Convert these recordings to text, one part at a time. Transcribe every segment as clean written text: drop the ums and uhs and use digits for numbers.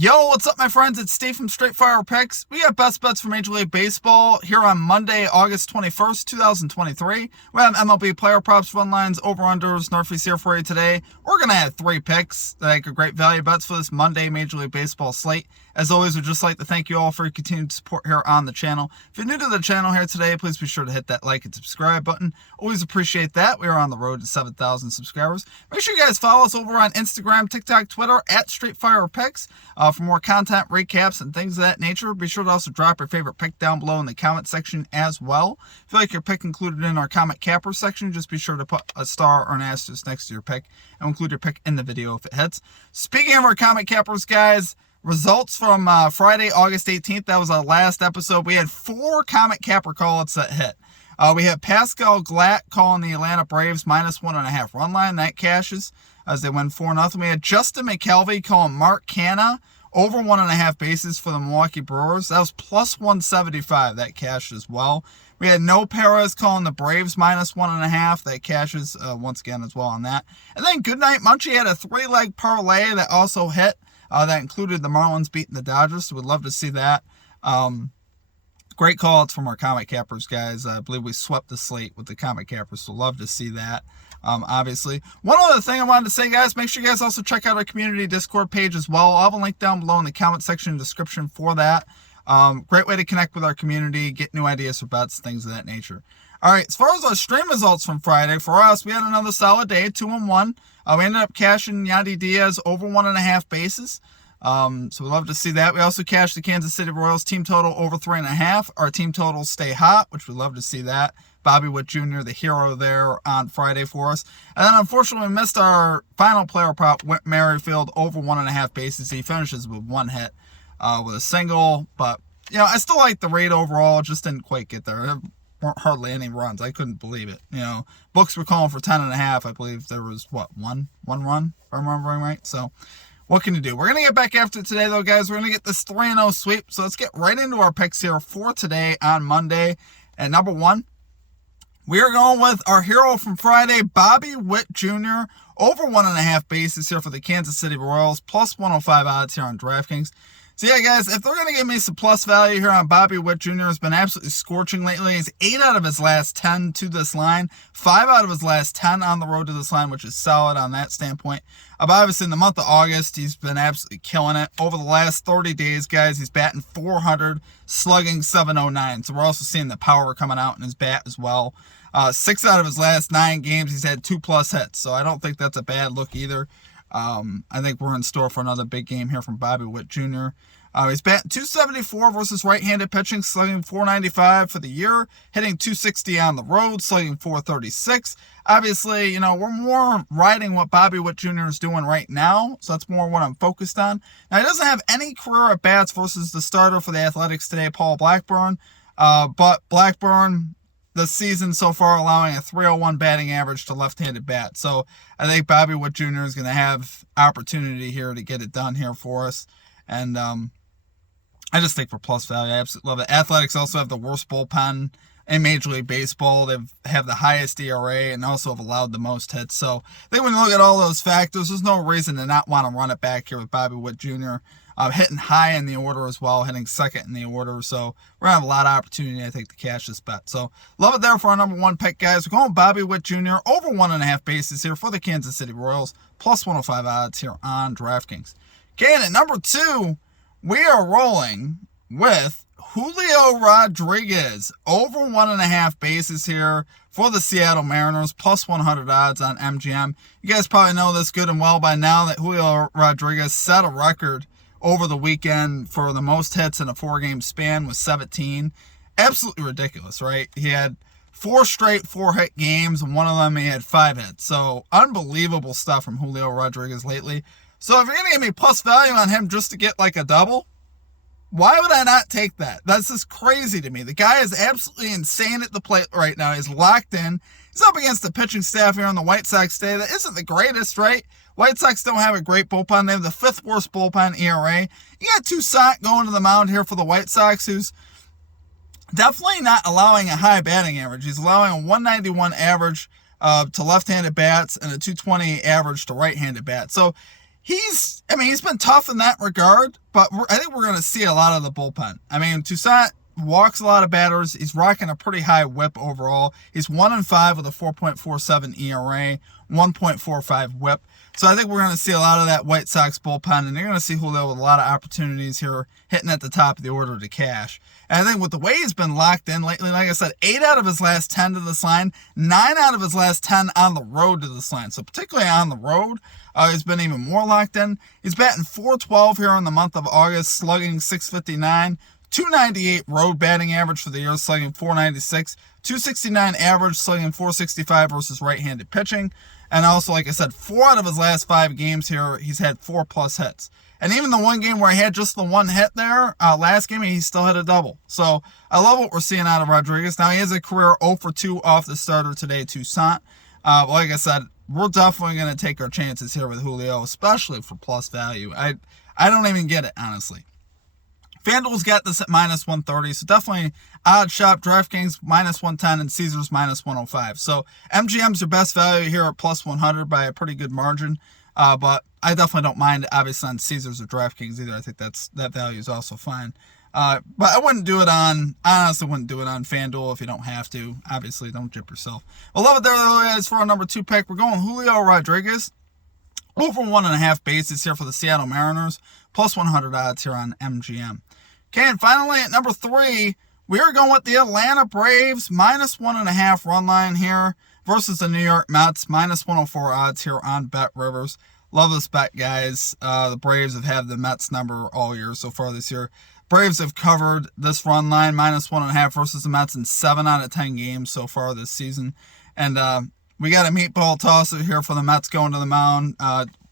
Yo, what's up, my friends? It's Steve from Straight Fire Picks. We got best bets for Major League Baseball here on Monday, August 21st, 2023. We have MLB player props, run lines, over-unders, Northeast here for you today. We're going to have 3 picks that make a great value bets for this Monday Major League Baseball slate. As always, we'd just like to thank you all for your continued support here on the channel. If you're new to the channel here today, please be sure to hit that like and subscribe button. Always appreciate that. We are on the road to 7,000 subscribers. Make sure you guys follow us over on Instagram, TikTok, Twitter, at Straight Fire Picks. For more content, recaps, and things of that nature, be sure to also drop your favorite pick down below in the comment section as well. If you like your pick included in our comment capper section, just be sure to put a star or an asterisk next to your pick and include your pick in the video if it hits. Speaking of our comment cappers, guys, results from Friday, August 18th, that was our last episode. We had 4 comment capper call-outs that hit. We had Pascal Glatt calling the Atlanta Braves minus 1.5 run line. That cashes as they win 4-0. We had Justin McKelvey calling Mark Canha over 1.5 bases for the Milwaukee Brewers. That was plus 175. That cashed as well. We had No Perez calling the Braves minus 1.5. That cashes once again as well on that. And then Goodnight Munchie had a 3-leg parlay that also hit. That included the Marlins beating the Dodgers. So we'd love to see that. Great call-outs from our comic cappers, guys. I believe we swept the slate with the comic cappers, so love to see that, obviously. One other thing I wanted to say, guys, make sure you guys also check out our community Discord page as well. I'll have a link down below in the comment section and description for that. Great way to connect with our community, get new ideas for bets, things of that nature. All right, as far as our stream results from Friday, for us, we had another solid day, 2-1. We ended up cashing Yandy Diaz over 1.5 bases. So we love to see that. We also cashed the Kansas City Royals team total over 3.5. Our team totals stay hot, which we love to see that. Bobby Witt Jr., the hero there on Friday for us. And then unfortunately we missed our final player prop, Whit Merrifield, over 1.5 bases. He finishes with 1 hit with a single. But, you know, I still like the rate overall. Just didn't quite get there. There weren't hardly any runs. I couldn't believe it. You know, books were calling for 10.5. I believe there was, one run, if I'm remembering right. So what can you do? We're going to get back after today, though, guys. We're going to get this 3-0 sweep. So let's get right into our picks here for today on Monday. And number 1, we are going with our hero from Friday, Bobby Witt Jr., over 1.5 bases here for the Kansas City Royals, plus 105 odds here on DraftKings. So yeah, guys, if they're going to give me some plus value here on Bobby Witt Jr., has been absolutely scorching lately. He's 8 out of his last 10 to this line, 5 out of his last 10 on the road to this line, which is solid on that standpoint. But obviously, in the month of August, he's been absolutely killing it. Over the last 30 days, guys, he's batting .400, slugging .709. So we're also seeing the power coming out in his bat as well. 6 out of his last 9 games, he's had 2+ hits. So I don't think that's a bad look either. I think we're in store for another big game here from Bobby Witt Jr. He's batting .274 versus right-handed pitching, slugging .495 for the year, hitting .260 on the road, slugging .436. Obviously, you know, we're more riding what Bobby Witt Jr. is doing right now, so that's more what I'm focused on. Now, he doesn't have any career at-bats versus the starter for the Athletics today, Paul Blackburn, but Blackburn this season so far allowing a .301 batting average to left-handed bat. So I think Bobby Witt Jr. is going to have opportunity here to get it done here for us. And I just think for plus value, I absolutely love it. Athletics also have the worst bullpen in Major League Baseball. They have the highest ERA and also have allowed the most hits. So I think when you look at all those factors, there's no reason to not want to run it back here with Bobby Witt Jr. Hitting high in the order as well, hitting second in the order. So we're going to have a lot of opportunity, I think, to cash this bet. So love it there for our number 1 pick, guys. We're going Bobby Witt Jr. over 1.5 bases here for the Kansas City Royals, plus 105 odds here on DraftKings. Okay, and at number 2, we are rolling with Julio Rodriguez, over 1.5 bases here for the Seattle Mariners, plus 100 odds on MGM. You guys probably know this good and well by now that Julio Rodriguez set a record over the weekend for the most hits in a 4-game span with 17. Absolutely ridiculous, right? He had 4 straight 4-hit games, and one of them he had 5 hits. So unbelievable stuff from Julio Rodriguez lately. So if you're going to give me plus value on him just to get like a double, why would I not take that? That's just crazy to me. The guy is absolutely insane at the plate right now. He's locked in. He's up against the pitching staff here on the White Sox today. That isn't the greatest, right? White Sox don't have a great bullpen. They have the 5th worst bullpen ERA. You got Toussaint going to the mound here for the White Sox, who's definitely not allowing a high batting average. He's allowing a 191 average to left-handed bats and a 220 average to right-handed bats. So he's been tough in that regard, but I think we're going to see a lot of the bullpen. I mean, Toussaint walks a lot of batters. He's rocking a pretty high whip overall. He's 1-5 with a 4.47 ERA, 1.45 whip. So I think we're going to see a lot of that White Sox bullpen, and you're going to see Julio with a lot of opportunities here hitting at the top of the order to cash. And I think with the way he's been locked in lately, like I said, 8 out of his last 10 to this line, 9 out of his last 10 on the road to this line. So particularly on the road, he's been even more locked in. He's batting .412 here in the month of August, slugging .659. 298 road batting average for the year, slugging .496. 269 average, slugging .465 versus right-handed pitching. And also, like I said, 4 out of his last 5 games here, he's had 4+ hits. And even the one game where he had just the 1 hit there, last game, he still had a double. So I love what we're seeing out of Rodriguez. Now, he has a career 0-for-2 off the starter today, Toussaint. But like I said, we're definitely going to take our chances here with Julio, especially for plus value. I don't even get it, honestly. FanDuel's got this at -130, so definitely odd shop. DraftKings -110 and Caesars -105. So MGM's your best value here at +100 by a pretty good margin. But I definitely don't mind, obviously, on Caesars or DraftKings either. I think that value is also fine. But I honestly wouldn't do it on FanDuel if you don't have to. Obviously, don't jip yourself. I love it there, guys, for our number 2 pick. We're going Julio Rodriguez. Over 1.5 bases here for the Seattle Mariners. +100 odds here on MGM. Okay, and finally at number 3, we are going with the Atlanta Braves, -1.5 run line here versus the New York Mets, -104 odds here on Bet Rivers. Love this bet, guys. The Braves have had the Mets number all year so far this year. Braves have covered this run line, -1.5 versus the Mets in 7 out of 10 games so far this season. And we got a meatball tosser here for the Mets going to the mound.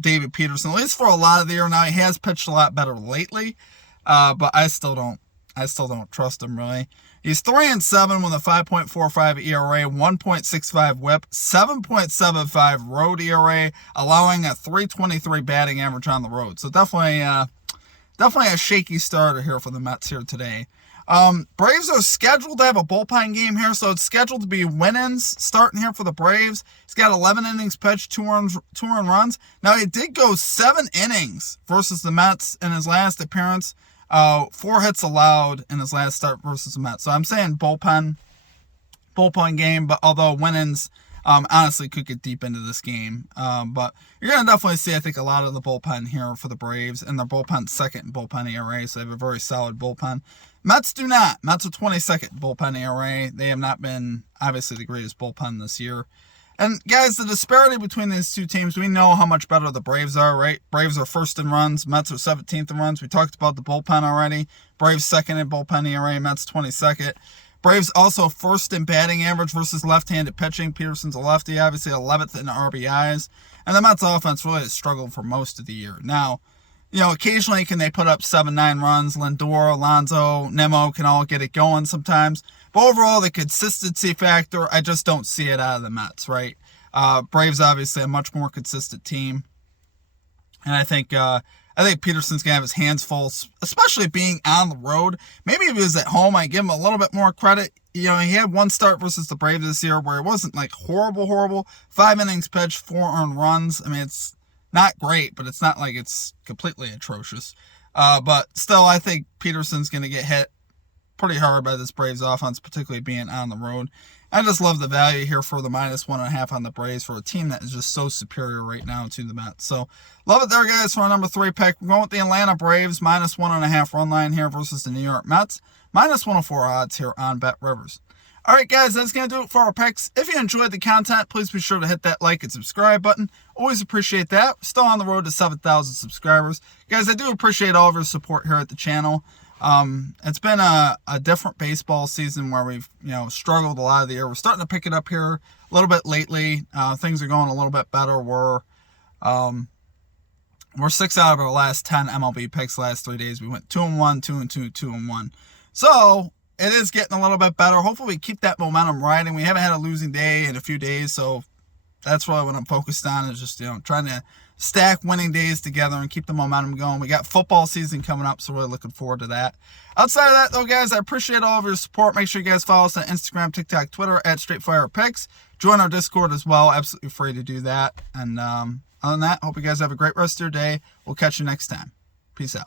David Peterson, at least for a lot of the year now. He has pitched a lot better lately. But I still don't trust him, really. He's 3-7 with a 5.45 ERA, 1.65 whip, 7.75 road ERA, allowing a 323 batting average on the road. So definitely a shaky starter here for the Mets here today. Braves are scheduled to have a bullpen game here, so it's scheduled to be Winans starting here for the Braves. He's got 11 innings pitched, 2 earned runs. Now, he did go 7 innings versus the Mets in his last appearance. 4 hits allowed in his last start versus the Mets. So I'm saying bullpen game, but although Winans honestly could get deep into this game. But you're going to definitely see, I think, a lot of the bullpen here for the Braves, and their bullpen second in bullpen ERA, so they have a very solid bullpen. Mets do not. Mets are 22nd bullpen ERA. They have not been, obviously, the greatest bullpen this year. And, guys, the disparity between these two teams, we know how much better the Braves are, right? Braves are first in runs. Mets are 17th in runs. We talked about the bullpen already. Braves second in bullpen ERA. Mets 22nd. Braves also first in batting average versus left-handed pitching. Peterson's a lefty, obviously 11th in RBIs. And the Mets offense really has struggled for most of the year. Now, occasionally can they put up 7-9 runs. Lindor, Alonso, Nemo can all get it going sometimes. But overall, the consistency factor, I just don't see it out of the Mets, right? Braves, obviously, a much more consistent team. And I think Peterson's going to have his hands full, especially being on the road. Maybe if he was at home, I'd give him a little bit more credit. He had 1 start versus the Braves this year where it wasn't like horrible. 5 innings pitched, 4 earned runs. I mean, it's not great, but it's not like it's completely atrocious. But still, I think Peterson's going to get hit pretty hard by this Braves offense, particularly being on the road. I just love the value here for the -1.5 on the Braves for a team that is just so superior right now to the Mets. So love it there, guys, for our number 3 pick. We're going with the Atlanta Braves, -1.5 run line here versus the New York Mets. -104 odds here on Bet Rivers. All right, guys, that's going to do it for our picks. If you enjoyed the content, please be sure to hit that like and subscribe button. Always appreciate that. We're still on the road to 7,000 subscribers. Guys, I do appreciate all of your support here at the channel. It's been a different baseball season where we've, struggled a lot of the year. We're starting to pick it up here a little bit lately. Things are going a little bit better. We're 6 out of our last 10 MLB picks last 3 days. We went 2-1, 2-2, 2-1. So it is getting a little bit better. Hopefully we keep that momentum riding. We haven't had a losing day in a few days, so that's really what I'm focused on, is just, trying to stack winning days together and keep the momentum going. We got football season coming up, so really looking forward to that. Outside of that, though, guys, I appreciate all of your support. Make sure you guys follow us on Instagram, TikTok, Twitter, @StraightFirePicks. Join our Discord as well. Absolutely free to do that. And Other than that, hope you guys have a great rest of your day. We'll catch you next time. Peace out.